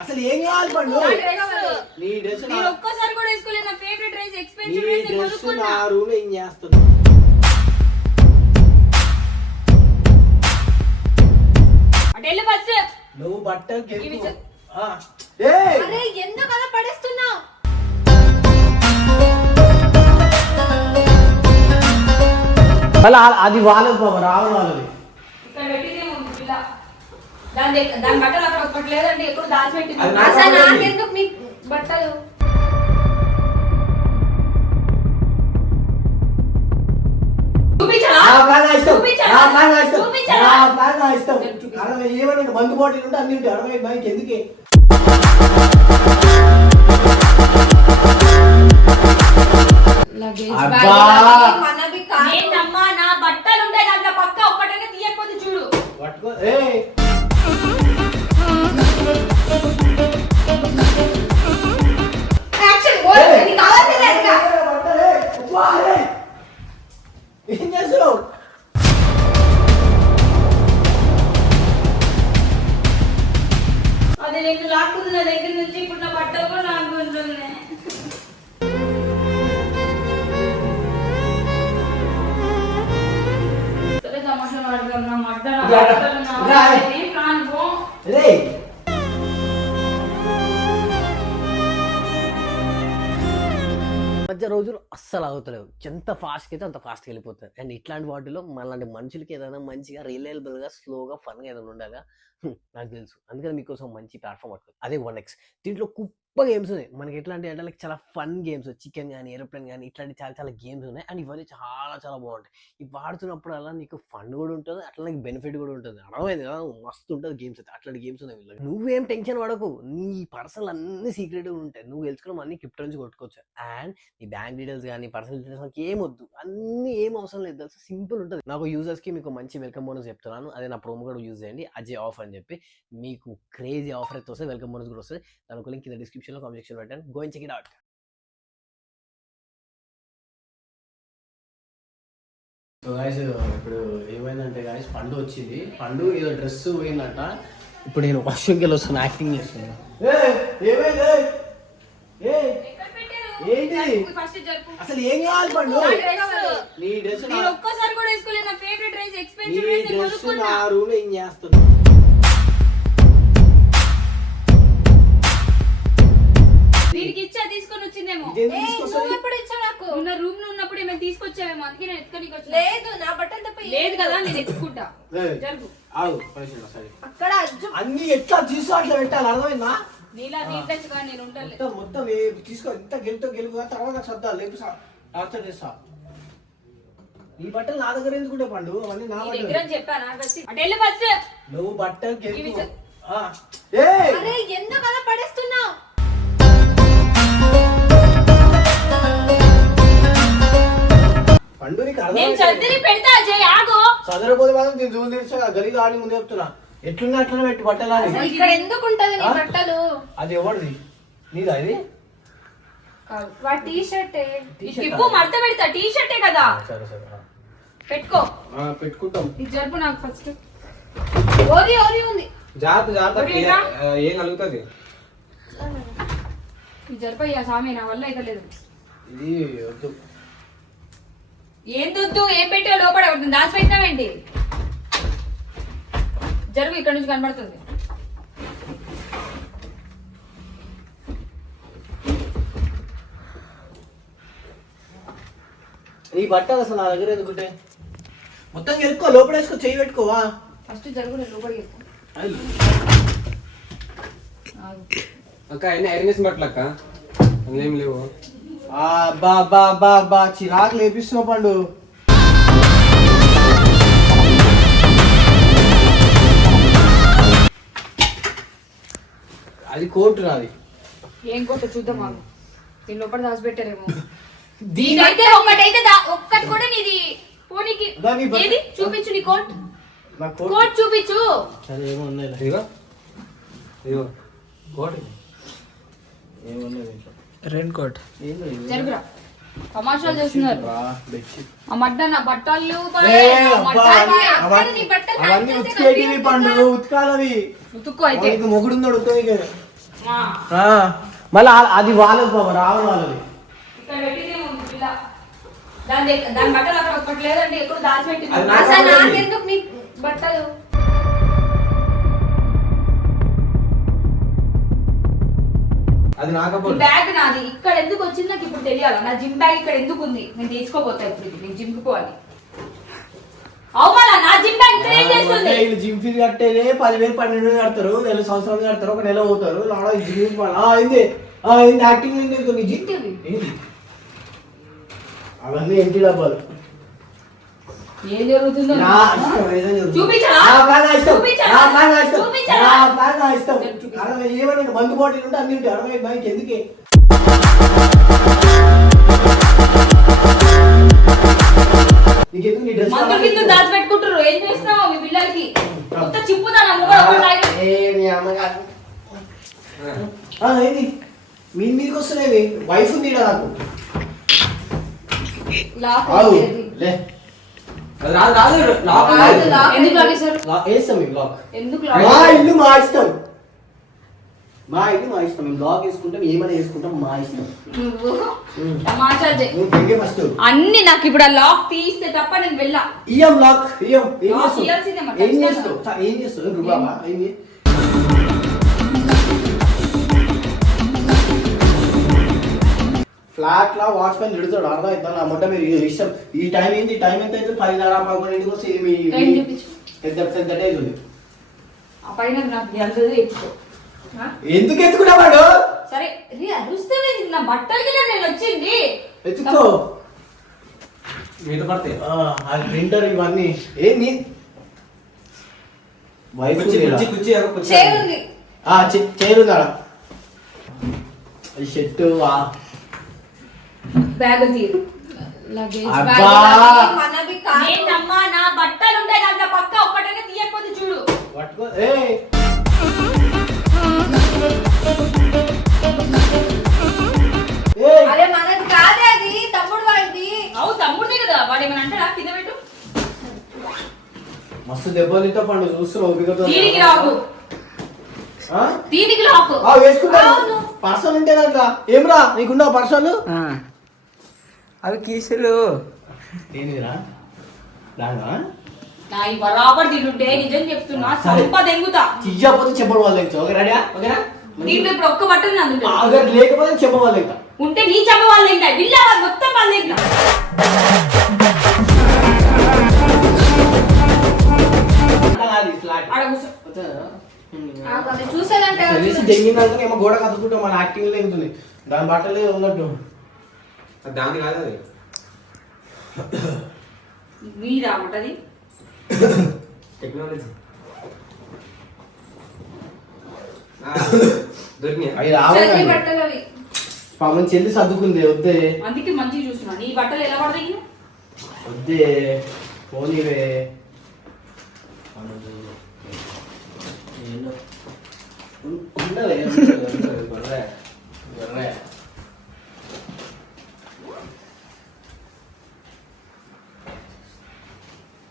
అసలు ఏం కావాలి పండు? నా డ్రెస్. నేను ఒక్కసారి కూడా వేసుకోలేదు నా ఫేవరెట్ డ్రెస్ నీ ఎక్స్పెన్సివ్ డ్రెస్ నేను డ్రెస్ కొనుక్కున్నా. నా రూమ్ ఏం చేస్తుంది అటు వెళ్ళి ఫస్ట్ నువ్వు బట్టలు ఇవి చె- ఆ. ఏయ్! అరే ఎందుకు అలా పడేస్తున్నావు? ఆ- అది వాళ్ళది బాబా రావాలి వాళ్ళది ఇక్కడ పెట్టిందే ఉంది పిల్ల దాని దాని బట్టలు అక్కడ ఒక్కటి లేదండి ఎక్కడ దాచిపెట్టింది అసలు. నాకెందుకు మీ బట్టలు. అరవై ఏమన్నా మందు బాటిల్ ఉంటే అన్ని ఉంటాయి. అరవై బైక్ ఎందుకే? అబ్బా. నా బట్టలు మధ్య రోజులు అస్సలు అవుతలేవు ఎంత ఫాస్ట్గా అయితే అంత ఫాస్ట్గా వెళ్ళిపోతారు. అండ్ ఇట్లాంటి వాటిలో మనలాంటి మనుషులకి ఏదైనా మంచిగా రిలయబుల్గా స్లోగా ఫన్గా ఏదైనా ఉండగా నాకు తెలుసు. అందుకని మీకోసం మంచి ప్లాట్ఫామ్ పట్టుకుంది అదే వన్ ఎక్స్ దీంట్లో కుప్ప గేమ్స్ ఉన్నాయి. మనకి ఎట్లాంటి అంటే like చాలా ఫన్ గేమ్స్ చికెన్ కానీ ఏరోప్లేన్ కానీ ఇట్లాంటి చాలా చాలా గేమ్స్ ఉన్నాయి. అండ్ ఇవన్నీ చాలా చాలా బాగుంటాయి. ఇవి ఆడుతున్నప్పుడు అలా నీకు ఫన్ కూడా ఉంటుంది అట్లా నీకు బెనిఫిట్ కూడా ఉంటుంది. అర్థమైంది కదా? మస్తు ఉంటుంది గేమ్స్ అయితే. అట్లాంటి గేమ్స్ ఉన్నాయి వీళ్ళకి. నువ్వేం టెన్షన్ పడకు. నీ పర్సనల్ అన్ని సీక్రెట్గా ఉంటాయి. నువ్వు తెలుసుకోవడం అన్ని క్రిప్టో నుంచి కొట్టుకోవచ్చు. అండ్ నీ బ్యాంక్ డీటెయిల్స్ కానీ పర్సనల్ డీటెయిల్స్ నాకు ఏం వద్దు. అన్ని ఏం అవసరం లేదు తెలుసు? సింపుల్ ఉంటుంది. నాకు యూజర్స్కి మీకు మంచి వెల్కమ్ బోనస్ చెప్తున్నాను. అదే నా ప్రోమో కూడా యూజ్ చేయండి. అజయ్ ఆఫ్ అని చెప్పి మీకు క్రేజీ ఆఫర్ అయితే వస్తుంది. వెల్కమ్ బోనస్ కూడా వస్తుంది. దానికి లింక్ కింద డిస్క్రిప్షన్లో కామెంట్ సెక్షన్ పెట్టండి going check it out so guys ఇప్పుడు ఏమైందంటే గాయస్ పండు వచ్చింది పండు ఏదో డ్రెస్ పోయిందంట ఇప్పుడు నేను వాష్రూమ్కి వెళ్ళి వస్తున్నా యాక్టింగ్ చేస్తున్నా ఏమైంది ఏయ్, ఎక్కడ పెట్టారు? ఏంటి? జరుపు, ఫస్ట్ జరుపు. అసలు ఏం కావాలి పండు నా డ్రెస్. నీ డ్రెస్ నేను ఒక్కసారి కూడా వేసుకోలేదు నా ఫేవరెట్ డ్రెస్ నీ ఎక్స్పెన్సివ్ డ్రెస్ నేను డ్రెస్ కొనుక్కున్నా నా రూమ్ ఏం చేస్తుంది ఆగు పైసలు సరే. అక్కడ అజ్జు. అన్ని ఎట్లా తీసుకో అట్లా పెట్టాలి అర్థమైందా? నీలా నేను ఉండలే. మొత్తం మొత్తం ఏ తీసుకో ఎంత గెలుతో గెలుపు తర్వాత సర్దా లేపు టార్చర్ చేస్తా. ఈ బట్టలు నా దగ్గర ఎందుకుంటే పండు? అవన్నీ నా నీ బట్టలు. దగ్గర అని చెప్పానా ఫస్ట్ అటు వెళ్ళి ఫస్ట్ నువ్వు బట్టలు ఇవి గెలుపు. చె- ఆ. ఏయ్! అరే ఎందుకు అలా పడేస్తున్నావు? పండు నీకు నేను అర్థం చదివి పెడతా ఆగు. చదరపోతే మాత్రం నేను జూలు తీర్చా గలీగా ఆడి ముందు చెప్తున్నా. ఎట్లున్నా అట్లనే పెట్టి బట్టలు అని అసలు ఇక్కడ ఎందుకు ఉంటది నీ ఆ? బట్టలు? అది ఎవరిది? నీదా ఇది? టీ షర్ట్ T-shirt ఇప్పు మడత పెడతా. టీ షర్టే కదా సరే సరే ఆ. పెట్టుకో. ఆ, పెట్టుకుంటాం. ఇది జరుపు నాకు ఫస్ట్ ఓరి ఓరి ఉంది. జాగ్రత్త జాగ్రత్త. ఒరేరా. ఆ, ఏం కలుగుతుంది? ఇది స్వామి నా వల్ల అయితే లేదు. ఇది వద్దు. ఏం దుద్దు ఏం పెట్టావు లోపల దాచి పెట్టినావేంటి? జరుగు ఇక్కడ నుంచి కనబడుతుంది. ఈ బట్టలు అసలు నా దగ్గర ఎందుకుంటే? మొత్తం గెలుక్కో లోపల వేసుకో చెయ్యి పెట్టుకోవా ఫస్ట్ జరుగు నేను లోపలికి వెళ్తాను అయ్యి. ఆగు. అక్క ఎన్ని ఐరన్ చేసిన బట్టలు అక్క? అందులో ఏం లేవు. బా బా బా బా చిరాకు లేపిస్తున్నావు పండు. అది కోర్టు నాది ఏం కొట్ట చూద్దాం ఆగు దీని లోపల దాచి పెట్టారేమో. దీని దీనైతే ఒక్కటైతే దా- ఒక్కటి కూడా నీది పోనీకి. బట్ట- ఏది? చూపించు నీ కోట్ నా కోర్టు? కోట్ చూపించు. సరే ఏముంది ఇదిగో. ఇదిగో. కోటి ఏముంది దీంట్లో? Rain coat? జరుగురా. తమాషాలు చేస్తున్నారు. ఆ మడ్డ నా బట్టలు అవన్నీ- ఉతికేటివి. పండు ఉతకాలవి. ఉతుక్కో అయితే. మొగుడుందో మళ్ళీ అది వాళ్ళది బాబా రావణ వాళ్ళది. దాని బట్టలు అక్కడ లేదంటే ఎక్కడ అసలు. నాకెందుకు బట్టలు? అది నాకపోతే బ్యాగ్ నాది. ఇక్కడ ఎందుకు వచ్చింది నాకు ఇప్పుడు తెలియాలి. నా జిమ్ బ్యాగ్ ఇక్కడ ఎందుకు ఉంది? నేను తీసుకోపోతా ఇప్పుడు. నేను జిమ్కి పోవాలి. అవుమలా నా జిమ్ బ్యాగ్ ఇక్కడ ఏం చేస్తుంది? వీళ్ళు జిమ్ ఫీజు కట్టేదే పదివేలు పన్నెండు వేలు కడతారు. నెల సంవత్సరం కడతారు. ఒక నెల పోతారు. లాడ జిమ్ మళ్ళీ అయింది. ఆ, అయింది. యాక్టింగ్ అయింది కొన్ని జిమ్? ఏంది అవన్నీ ఎంటి డబ్బాలు. ఏం జరుగుతుందో. అరవై ఏమన్నా మందు బాటిల్ ఉంటే అన్ని అరవై బైక్ ఎందుకే? దాచిపెట్టుకుంటారు ఏం చేస్తున్నావు మీ పిల్లలకి? ఏంది? మీ మీదకి వస్తున్నాయి. వైఫ్ ఉంది నాకు. లే. రాదు రాదు. లాక్ వేస్తాం లాక్ ఎందుకు మా? ఇల్లు మా ఇష్టం. మా ఇల్లు మా ఇష్టం. మేము లాక్ వేసుకుంటాం ఏమైనా వేసుకుంటాం మా ఇష్టం. నువ్వు? తమాషా చేయి. నువ్వు తెగే ఫస్ట్ అన్ని నాకు ఇప్పుడు ఆ లాక్ తీస్తే తప్ప నేను వెళ్ళా. ఇయ్యం లాక్ ఇయ్యం. ఏం చేస్తావు? ఇయ్యాల్సిందే మరి, ఏం ఖచ్చితంగా. చేస్తావు? ఏం చేస్తావు? రుబాబా ఏంది ఫ్లాట్ లా వాచ్మెన్ తిడుతాడు అర్థం అవుతా నా మొట్ట మీరు ఇష్టం. ఈ టైం ఏంది? టైం ఎంత అయితే వస్తే మీ టైం చూపించు. పెద్ద డేస్ ఉంది? ఆ పైన నాకు ఎంత ఎత్తుకో. ఆ? ఎందుకు ఎత్తుకున్నావాడు సరే రీ అరుస్తావే నా బట్టలకి నేను వచ్చింది. ఎత్తుకో. మీద పడతాయి. ఆ, ప్రింటర్ ఇవన్నీ. ఏంది వైఫ్ కుర్చీ కుర్చీ కుర్చీ ఎక్కడ కుర్చీ. చైర్ ఉంది. చేరుందా షర్టు బ్యాగ్ తీరు మనవి. ఏంటమ్మా నా బట్టలు ఉంటాయి దాంట్లో పక్క ఒక్కటైనా తీయకపోతే చూడు. పట్టుకో. ఏ ఏయ్! అరే మనది కాదే అది తమ్ముడు వాడిది. అవు తమ్ముడిదే కదా వాడు ఏమైనా అంటాడా? కింద పెట్టు. మస్తు దెబ్బలు పండు చూస్తున్నావు ఓపికతో. దీనికి రాకు ఆ? దీనికి రాకు ఆ, వేసుకుంటా. అవును. పర్సన్ ఉంటే దాంట్లో. ఏమ్రా నీకున్నా పర్సన్ అవి కీసులు. ఏందిరా? దానా నా ఈ బరాబర్ తింటుంటే నిజం చెప్తున్నా సరే. సంప దెంగుతా. చియ్యపోతే చెప్పడం వాళ్ళు ఇంకా ఓకే రెడీయా? ఓకేనా? దీంట్లో ఇప్పుడు ఒక్క బట్టలు లేకపోతే ఉంటే నీ చెప్ప వాళ్ళు ఇంకా బిల్ల మొత్తం వాళ్ళు చూసేదంటే గోడ కదుకుంటాం మన యాక్టింగ్ దాని బట్టలే ఉన్నట్టు. దాని కాదు అది. మీరా ఉంటది. టెక్నాలజీ. దొరికినాయి? అవి చల్లి రావాలి బట్టలు అవి. పాపం చెల్లి సర్దుకుంది వద్దే. అందుకే మంచిగా చూస్తున్నా. నీ బట్టలు ఎలా పడతాయి వద్దే. పోనీవే. ఏంటో. ఉం- ఉండలే, ఉండలే, ఉండలే, బర్రె, బర్రె.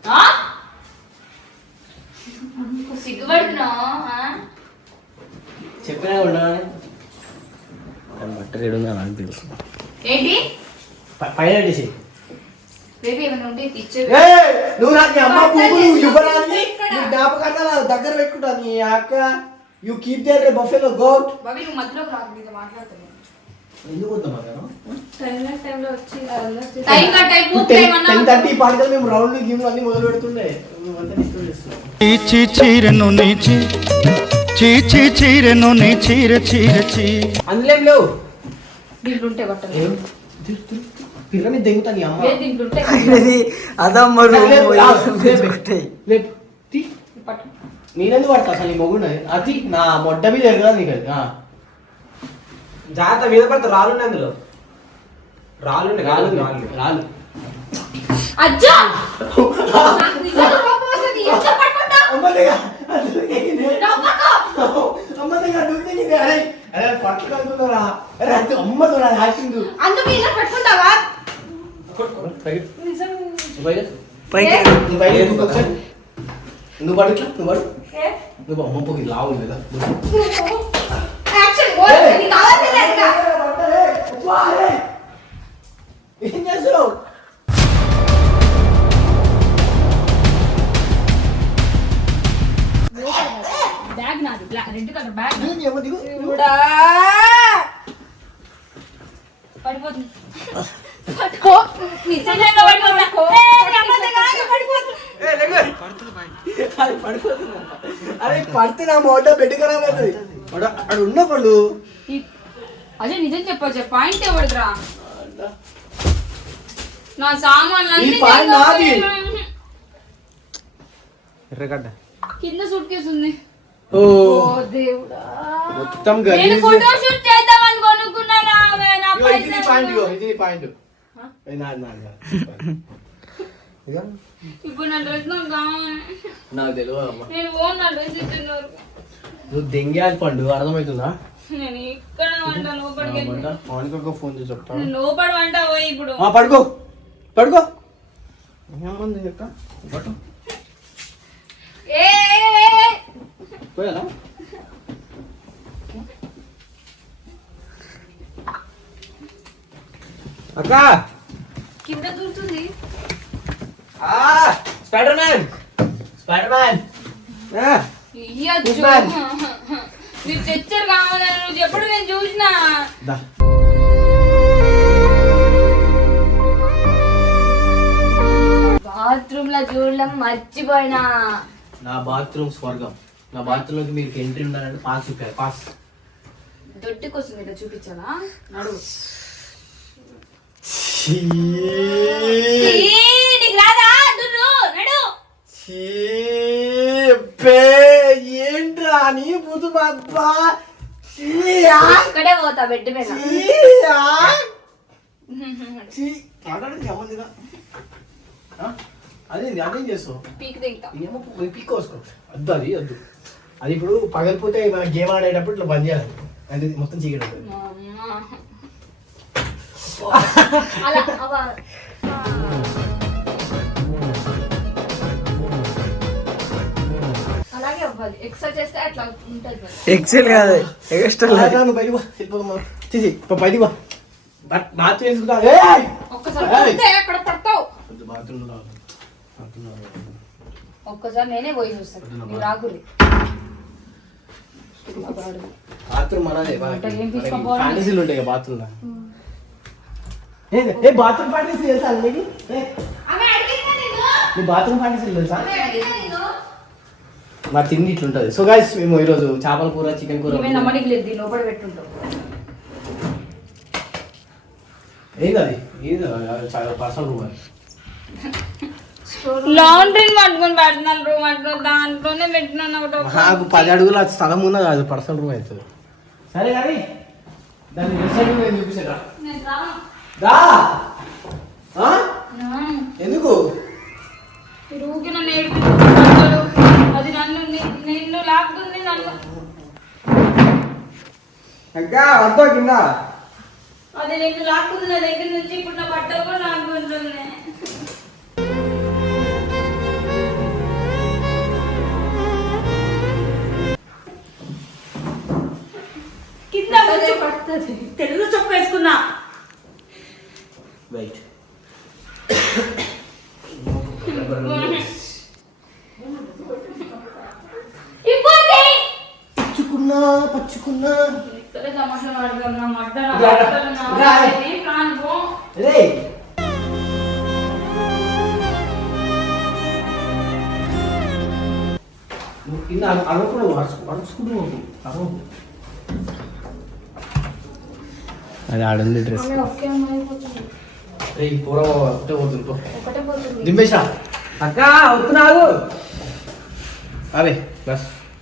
ఆ? సిగ్గుపడుతున్నావు ఆ? చెప్పినా? ఏడుందా నాకు తెలుసు ఏంటి? పైన నువ్వు నాకు అమ్మ పువ్వులు ఇవ్వడానికి? నీ నా దగ్గర పెట్టుకుంటా నీ అక్క you keep there buffalo goat Bobby నువ్వు మాట్లాడుతున్నాను ఎందుకు వద్దాం చీరెను నీచి. చీచి చీరెను నీ చీర చీర అందులో లేవు? అమ్మ. అదమ్మ నేనెందుకు పడతా అసలు నీ మొగుడు అది నా మొడ్డ మీద ఎరగదా నీకు. జాగ్రత్త మీద పడతా రాళ్ళు అందులో. రాళ్ళు రాళ్ళు రాళ్ళు అజ్జా అరే అరే పట్టుకుంటున్నారా అరే అది అమ్మతో నా హ్యాకింగ్ అందుకు ఇలా పట్టుకుంటావా పైకి నువ్వు పడు నువ్వు పడు నువ్వు అమ్మ పొగి లావు కదా యాక్చువల్లీ నీకు ఏం చేస్తున్నావు కలర్ బ్యాగ్. పడిపోతుంది. అరే పడితే నా మోటో బెడ్ అక్కడ ఉన్నప్పుడు అదే నిజం చెప్పచ్చు పాయింట్ ఎవరిదిరా? నా సామాన్లు నాది. ఎర్రగడ్డ. కింద సూట్ కేసు ఉంది. ఓ. దేవుడా. మొత్తం నేను ఫోటో షూట్ కొనుక్కున్నానా ఆమె? నా ఇది పాయింట్ ఇగో ఇది నీ పాయింట్. ఇది నాది నాది నాది. ఇగో ఇప్పుడు నా డ్రెస్ నాకు కావాలి. నాకు తెలియదు అమ్మ. నేను ఓన్ నా డ్రెస్ ఇచ్చినారు నువ్వు దెంగేయాలి పండు అర్థమవుతుందా? నేను ఇక్కడ వంట లోపలికి ఫోన్ చేసి చెప్తాను నేను లోపల వంట పోయి ఇప్పుడు. ఆ, పడుకో. పడుకో. ఏమంది చెక్క పట్టు. పోయాలా? అక్క. కింద దూరుతుంది. Spider Man Spider Man. మీరు తెచ్చారు కావాలని నువ్వు ఎప్పుడు నేను చూసినా. బాత్రూమ్లో చూడడం మర్చిపోయినా. నా బాత్రూమ్ స్వర్గం. నా బాత్రూమ్లోకి మీకు ఎంట్రీ ఉండాలంటే పాస్ చూపారు పాస్. దొడ్డి కోసం ఇట్లా చూపించాలా? నడువు. నడు. ఏంట్రా నీ బుద్ధు బాబా ఇక్కడే పోతా బెడ్ మీద. అదేంది అదేం చేస్తావు పీక్ దిగుతా ఏమో పిక్ కోసుకో వద్దు అది వద్దు అది ఇప్పుడు పగలిపోతే మన గేమ్ ఆడేటప్పుడు ఇట్లా బంద్ చేయాలి అంటే మొత్తం చీకటి. అలా మరి. ఎక్సెల్ కాదు ఎక్స్ట్రా నువ్వు బయటికి పో. వెళ్ళిపోదాం. తీసి, పో. బా- బాత్రూమ్ వేసుకుంటా. ఏయ్! ఒక్కసారి అక్కడ పడతావు ఒక్కసారి నేనే పోయి చూస్తాను బాత్రూమ్? ఫ్యాంటసీలు ఉంటాయి బాత్రూమ్ ఏ ఏ బాత్రూమ్ ఫ్యాంటసీ తెలుసా నీ బాత్రూమ్ ఫ్యాంటసీలు తెలుసా? మా తిండి ఇట్లుంటది. సో గైస్ మేము ఈరోజు చేపల కూర చికెన్ కూర లోపల ఏంది అది? ఏంది పర్సనల్ రూమ్ అది లాండ్రీని పట్టుకొని పెడుతున్నాను రూమ్ అట్లా దాంట్లోనే పెట్టినాను ఒకటి నాకు పది అడుగుల స్థలం ఉన్నది అది పర్సనల్ రూమ్ అవుతుంది సరే కానీ దాన్ని రిసైడ్ నేను. ఎందుకు? ఊరికే నన్ను ఏడిపిస్తున్నారు. అది నన్ను నిన్ను లాక్కుంది నన్ను. అక్క వద్దా కింద. అది నిన్ను లాక్కుంది నా దగ్గర నుంచి ఇప్పుడు నా బట్టలు కూడా లాక్కుంటుంది కింద పడుతుంది తెల్ల చొక్క వేసుకున్నా. వెయిట్ పచ్చుకున్నా పచ్చుకున్నా. ఇక్కడే తమాషా ఆడుతున్నా మడ్డ రా, రా, రా. కానుకో రే. నువ్వు కింద అరుచు అరుచుకుంటూ పోకు అరవకు. అది ఆడంది డ్రెస్. పూర ఒకటే పో. ఒకటే పోతుంది. అక్క వస్తున్నావు. అరే బస్.